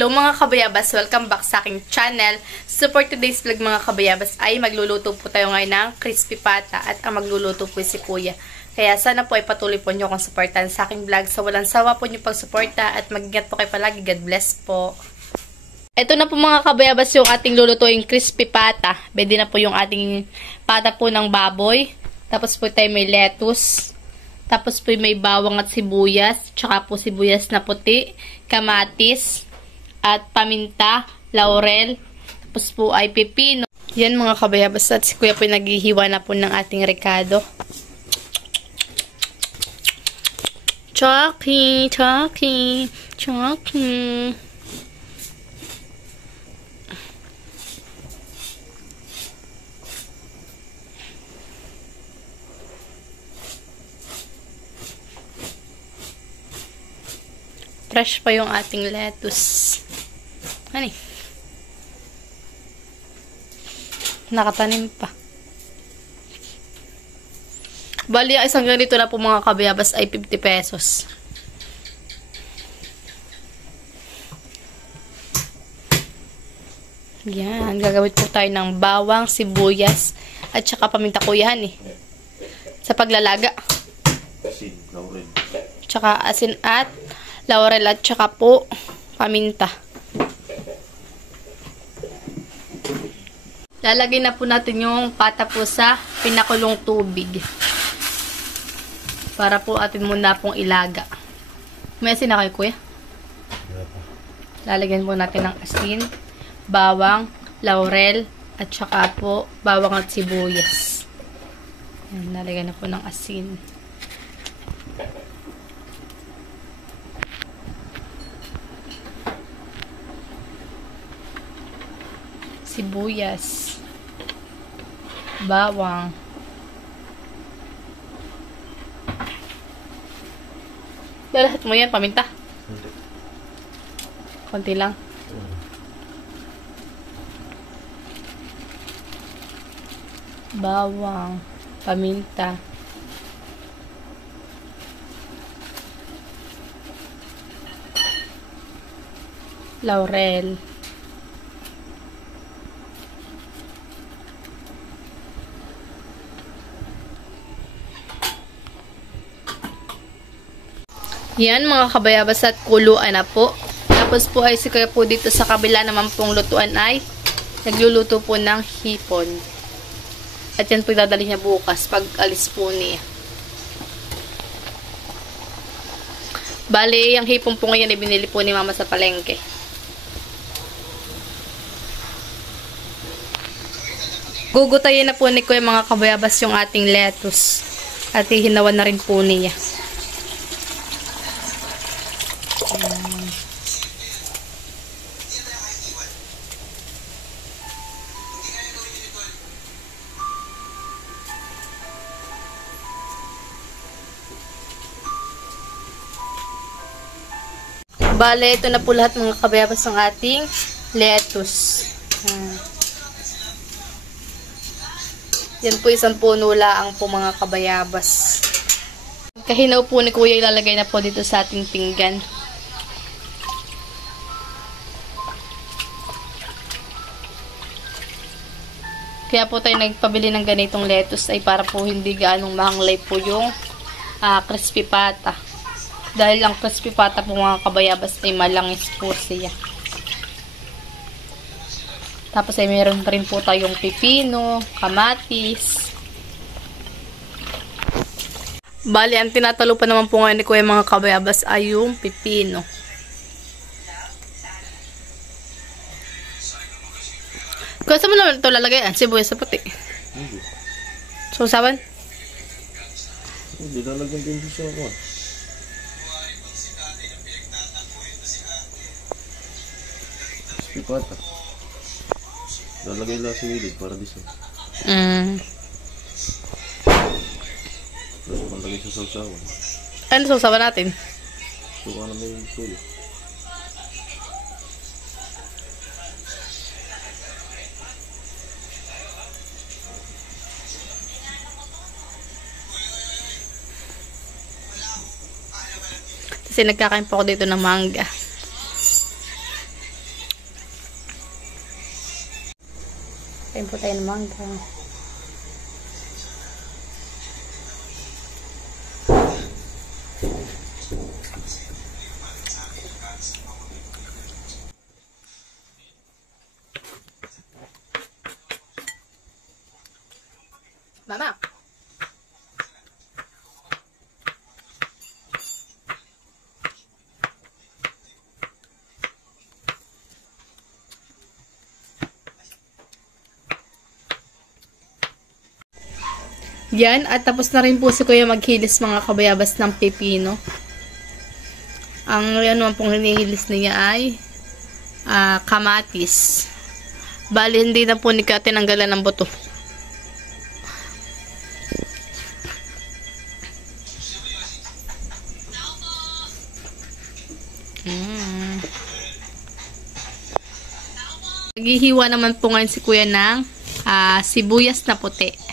Hello mga kabayabas! Welcome back sa aking channel. So for today's vlog mga kabayabas ay magluluto po tayo ngayon ng crispy pata at ang magluluto po si Kuya. Kaya sana po ay patuloy po nyo akong supportan sa aking vlog. So walang sawa po nyo pagsuporta at mag-ingat po kayo palagi. God bless po. Ito na po mga kabayabas yung ating lulutuing crispy pata. Pwede na po yung ating pata po ng baboy. Tapos po tayo may lettuce. Tapos po may bawang at sibuyas. Tsaka po sibuyas na puti, kamatis, at paminta, laurel, tapos po ay pipino. Yan mga kabayabas, at si Kuya po naghihiwa na po ng ating rekado. Chucky, Chucky, Chucky. Fresh pa yung ating lettuce. Ano eh? Nakatanim pa. Bali, ang isang ganito na po mga kabayabas ay 50 pesos. Yan. Gagawin po tayo ng bawang, sibuyas, at saka paminta ko yan eh. Sa paglalaga. Asin, laurel. Tsaka asin at laurel at tsaka po paminta. Lalagay na po natin yung pata po sa pinakulong tubig. Para po atin muna pong ilaga. May asin na kayo, Kuya? Lalagyan po natin ng asin, bawang, laurel, at saka po bawang at sibuyas. Yan, lalagyan na po ng asin. Sibuyas, bawang, lahat mo yan, paminta? Konti lang. Bawang, paminta, laurel, yan mga kabayabas, at kuluan na po. Tapos po ay si Kuya po dito sa kabila naman pong lutuan ay nagluluto po ng hipon. At yan po dadali niya bukas pag alis po niya. Bali, yung hipon po ngayon ay binili po ni Mama sa palengke. Gugutayin na po ni Kuya mga kabayabas yung ating lettuce. At hihinawan na rin po niya. Bale, ito na po lahat mga kabayabas ng ating lettuce. Yan po isang puno laang po mga kabayabas. Kahinaw po ni Kuya ilalagay na po dito sa ating pinggan. Kaya po tayo nagpabili ng ganitong lettuce ay para po hindi gaanong mahanglay po yung crispy pata. Dahil ang crispy pata po mga kabayabas ay malangis po siya. Tapos ay meron rin po tayong pipino, kamatis. Bali, ang tinatalo pa naman po ngayon ni Kuya mga kabayabas ay yung pipino. Kung saan mo naman ito lalagay? Sibuyas sa puti. Hindi. Susawan? Hindi, lalagyan din siya ako. Crispy pata. Lalagay lang sa wilid para diso. Tapos malagay sa sausawan. Ano sausawan natin? Suka na may tuyo. Kasi nagkakain po ako dito ng mangga. po tayo ng mangga. Mama! Yan, at tapos na rin po si Kuya maghilis mga kabayabas ng pepino. Ang yan naman pong hinihilis niya ay kamatis. Bali, hindi na po ni Kuya tinanggalan ng buto. Naghihiwa naman po ngayon si Kuya ng sibuyas na puti.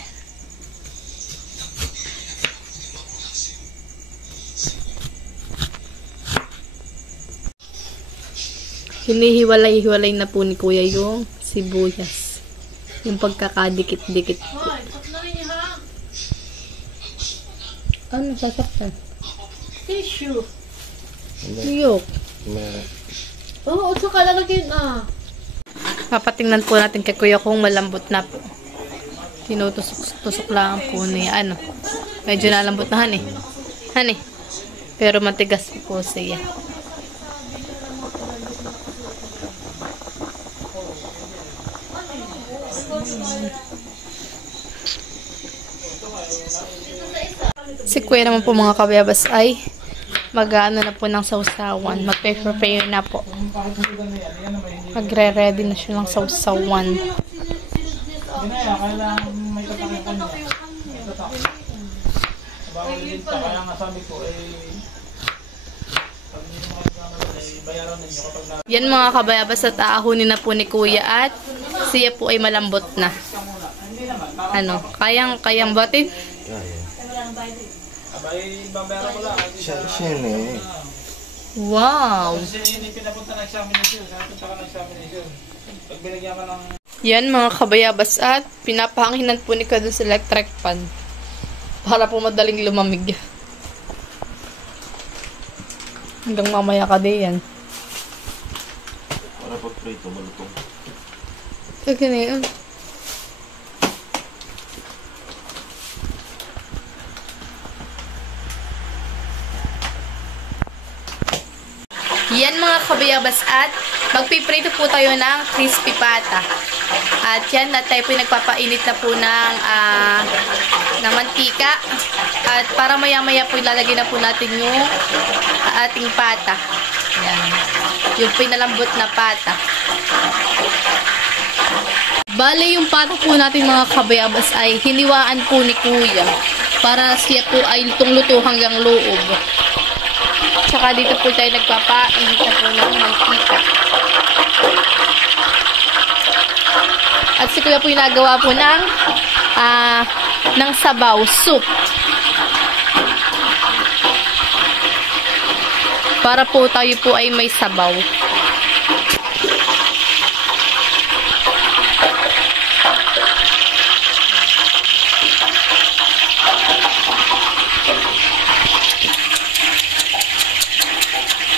Hinihiwalay-hiwalay na po ni Kuya yung sibuyas. Yung pagkakadikit-dikit po. Ano sasaktan? Tissue. Niyok. Oo, saka lalagyan na. Papatingnan po natin kay Kuya kung malambot na po. Tinutusok-tusok lang po niya. Ano? Medyo nalambot na han eh. Han eh. Pero matigas po siya. Si Kuya naman po mga kabayabas ay mag-ano na po ng sausawan. Mag-prepare na po. Magre-ready na siya ng sausawan. Yan mga kabayabas at aahunin na po ni Kuya at siya po ay malambot na. Ano? Kayang batin? Siya eh. Wow! Yan mga kabayabas at pinapahanginan po ni Kuya dun sa electric pan para po madaling lumamig. Hanggang mamaya ka din yan. Para pag prito, malutong. Kaya na yun. Yan mga kabayabas at magpiprito po tayo ng crispy pata. At yan, at tayo po nagpapainit na po ng mantika. At para maya-maya po ilalagay na po natin yung ating pata. Yan. Yung pinalambot na pata. Bale, yung pata po natin mga kabayabas ay hiniwaan po ni Kuya para siya po ay lutong-luto hanggang loob. Tsaka dito po tayo nagpapainit na po ng mantika. At si Kuya po yung nagawa po ng sabaw, soup. Para po tayo po ay may sabaw.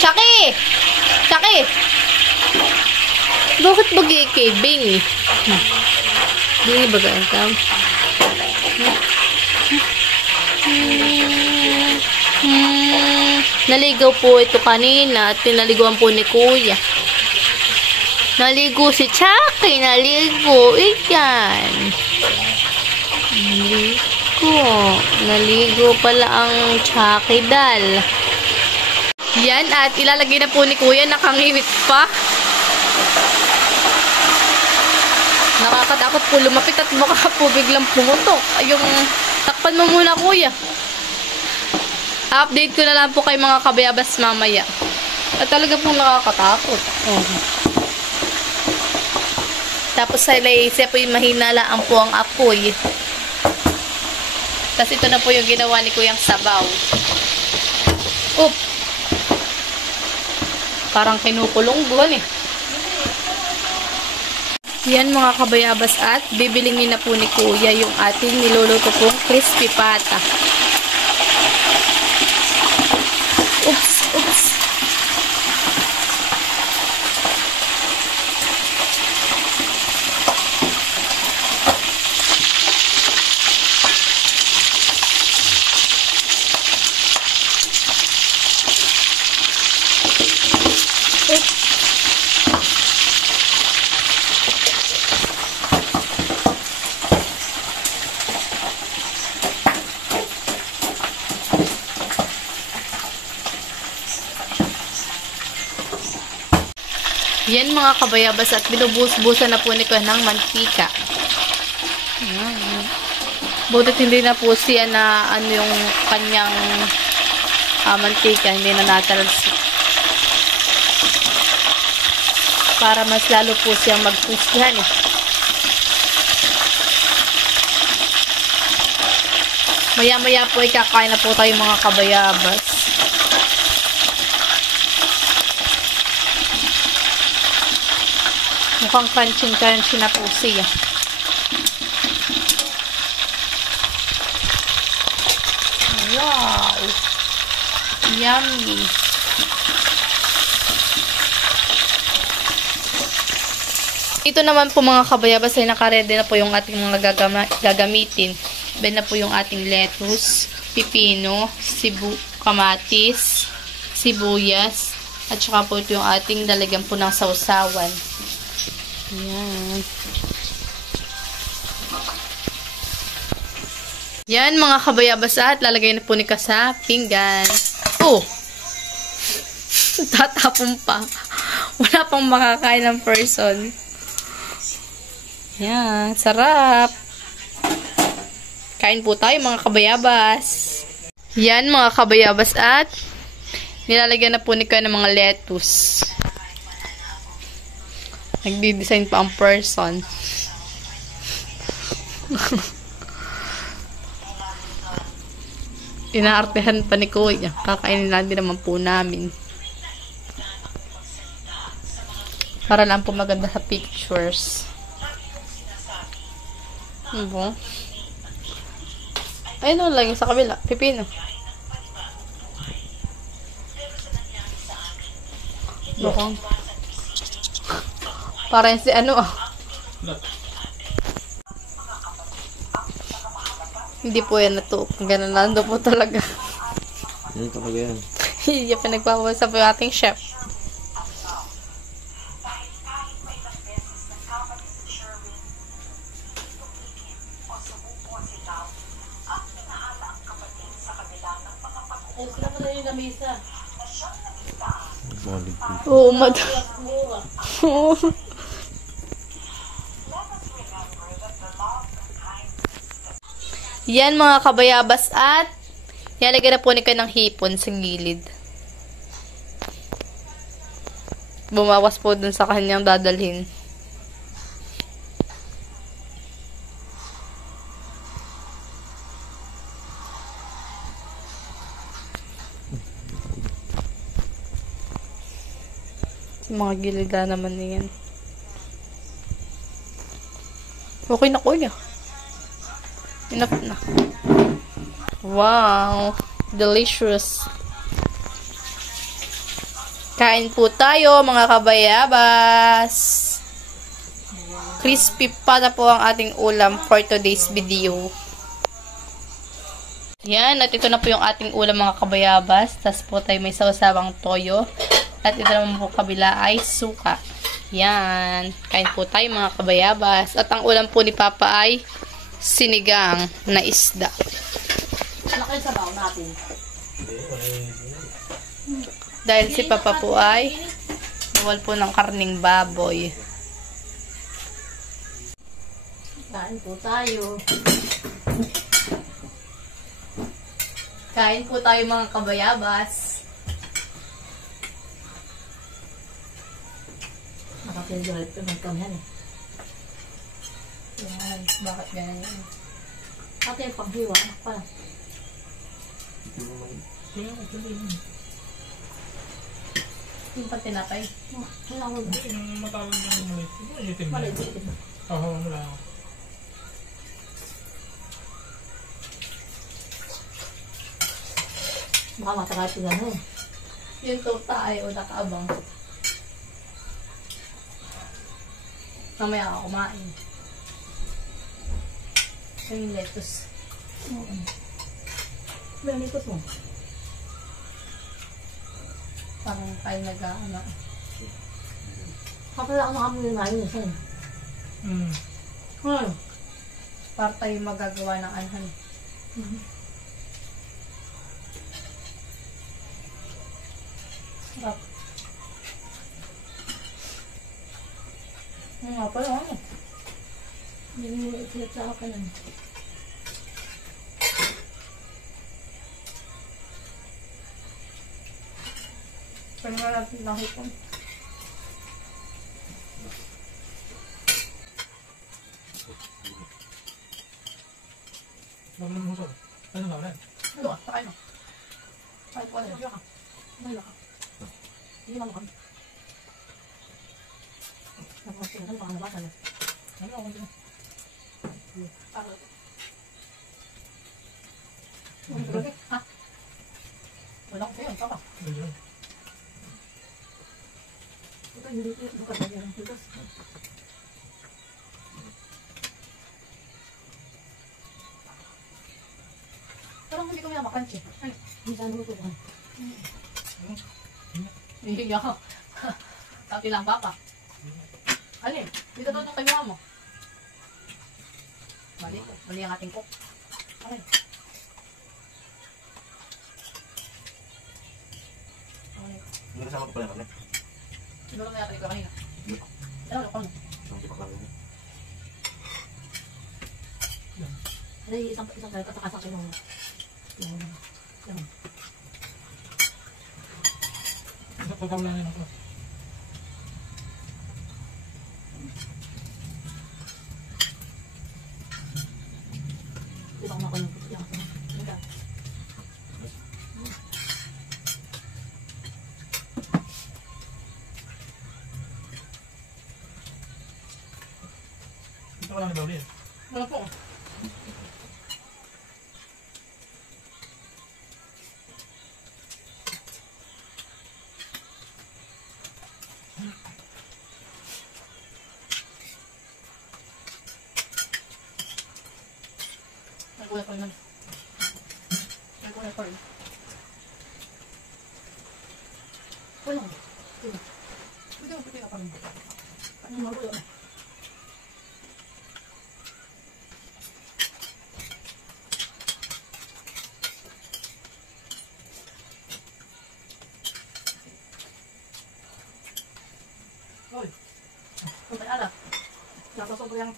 Chaki! Bakit mag-i-kabing? Hindi ba ganyan? Naligaw po ito kanina at pinaliguan po ni Kuya. Naligo si Chaki! Naligo! Iyan! Naligo pala ang Chaki dal. Yan, at ilalagay na po ni Kuya, nakangiwit pa. Nakakatakot po lumapit at baka po biglang pumutok. Yung, takpan mo muna Kuya. Update ko na lang po kay mga kabayabas mamaya. At talaga pong nakakatakot. Tapos siya po yung mahinala ang po ang apoy. Tapos ito na po yung ginawa ni Kuyang sabaw. Oop! Parang kinukulong buwan eh. Yan mga kabayabas at bibilingin na po ni Kuya yung ating niluluto pong crispy pata. Oops, oops. Yan mga kabayabas at binubus-busan na po ni Kuya ng mantika. Butit hindi na po siya na ano yung kanyang mantika, hindi na natalsik. Para mas lalo po siyang magpustihan eh. Maya-maya po ikakain na po tayo mga kabayabas. Mukhang crunchy na po siya. Wow! Yummy! Ito naman po mga kabayabas ay nakaredy na po yung ating mga gagamitin. Ben na po yung ating lettuce, pipino, kamatis, sibuyas, at saka po ito yung ating lalagyan po ng sausawan. Yan. Yan mga kabayabas at lalagay na po ni Ka sa pinggan. Oh! Tatapon pa. Wala pang makakain ng person. Yan. Sarap. Kain po tayo mga kabayabas. Yan mga kabayabas at nilalagyan na po ni Ka ng mga lettuce. Nagdi-design pa ang person. Inaartehan pa ni Kuya. Kakainin lang din naman po namin. Para lang po maganda sa pictures. Ano? Ayun lang yung sa kabila. Pipino. Bukong. Parang si ano ah. Hindi po yan nato. Ganun lang po talaga. Ano talaga yan? Hindi pa nagpapawasa po yung ating chef. Ayos na pala yung lamisa. Oo, Yan mga kabayabas at nilagyan na po ni Ka ng hipon sa gilid. Bumawas po dun sa kanyang dadalhin. Mga gilida naman niyan. Okay na Kuya. Enough na. Wow! Delicious. Kain po tayo mga kabayabas. Crispy pata po ang ating ulam for today's video. Yan, at ito na po yung ating ulam mga kabayabas. Tapos po tayo may sawsawang toyo. At ito naman po kabila ay suka. Yan. Kain po tayo mga kabayabas. At ang ulam po ni Papa ay sinigang na isda. Laki sa baon natin. Dahil si Papa po ay bawal po ng karning baboy. Kain po tayo. Kain po tayo mga kabayabas. Nakapindulit ko ng kamyan eh. Yan. Bakit ganyan? Ate, yung panghiwa. Ano pa? Kaya, ito rin. Yung patinapay. Wala ko. Hindi, yung matawag ng maliit. Yung itim na. Maliit, itim. Oo, mo lang. Baka masakit yung ano. Yung torta ay o nakaabang. Mamaya ako kumain. Yung lettuce. May likos mo. Parang tayo nag-ano. Kapag ako nakamoy yung mayo niya. Hmm. Para tayo magagawa ng anhan. Sarap. Nga pala ano. Hindi mo itilat sa akin. Pero nga natin nakita. Huwag naman mo. Ano nga ulit? Ano ka? Sakain mo. Sakain ko ano. May ka. May ka. Hindi naman kami. Napakasya na baka nabasa na. Ano ako din? Ha? Wala ko sa'yo. Tama. Ayun. Ito hindi ko bukas na yan. Bukas. Parang hindi ko minamakan siya. Ay, Hindi saan mo ito. hindi ako. Tapi lang papa. Ano eh? Dito doon yung kanya mo. Mali. Mali ang ating cook. Ano eh? Ano eh? Hindi kasama ko pala kami. Siguro na yata ikaw kanina. Ano ako? Ang tipak lang yun. Ano yung isang katakasak yung Pagkaw lang yun ako. Di ba kumakuha yung puti ako? Hindi. Ito ko lang nabawli eh. Ano po? Nagulay ko yun. Nagulay ko yun. Wala. Hindi mo puti ka pa rin. Ano magulo? Hoy. Kung alak. Nasasok ko yung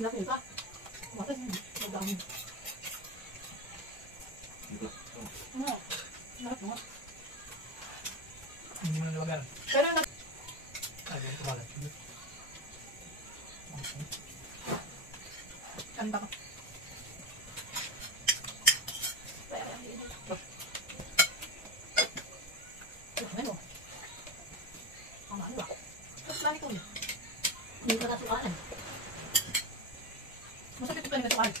Laki pa. Bakit? Madami. ano? Lahat mo. Hindi mo na nawagan. Pero nag... Ay, hindi ko pala. Kanta ko. Ano? Ang ano ba? Tapos lagi ko yun. Hindi ka nasukanan. Masakit ito yung nasukan.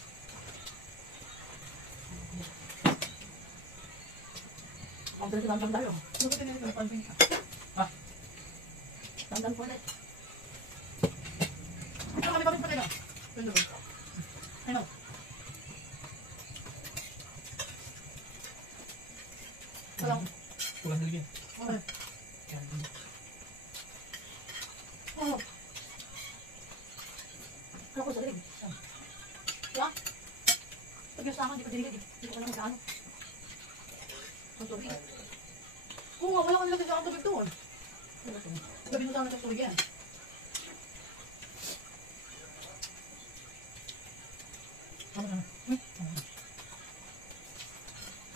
Ang dali lang tayo. Masakit ito yung nasukan. Tandang po ulit. Ano kami kapit pa kayo? Ano ba? Ano? Walang... Tugan daligyan. Ano? Yan. Ano? Ano ko sa rin? Diba? Pag yung sa akin, di ko dinilig. Hindi ko alam sa ano. Ang tubig. Oo nga, wala kang nilagay sa aking tubig doon. Gabi mo sa akin sa tubig yan. Ano na?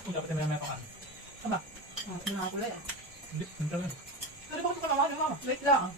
Kung dapat may pang ano. Aba? Ah, hindi na kulay ah. Hindi, hindi talaga. Pero bakit ka naman, mama. Wait lang.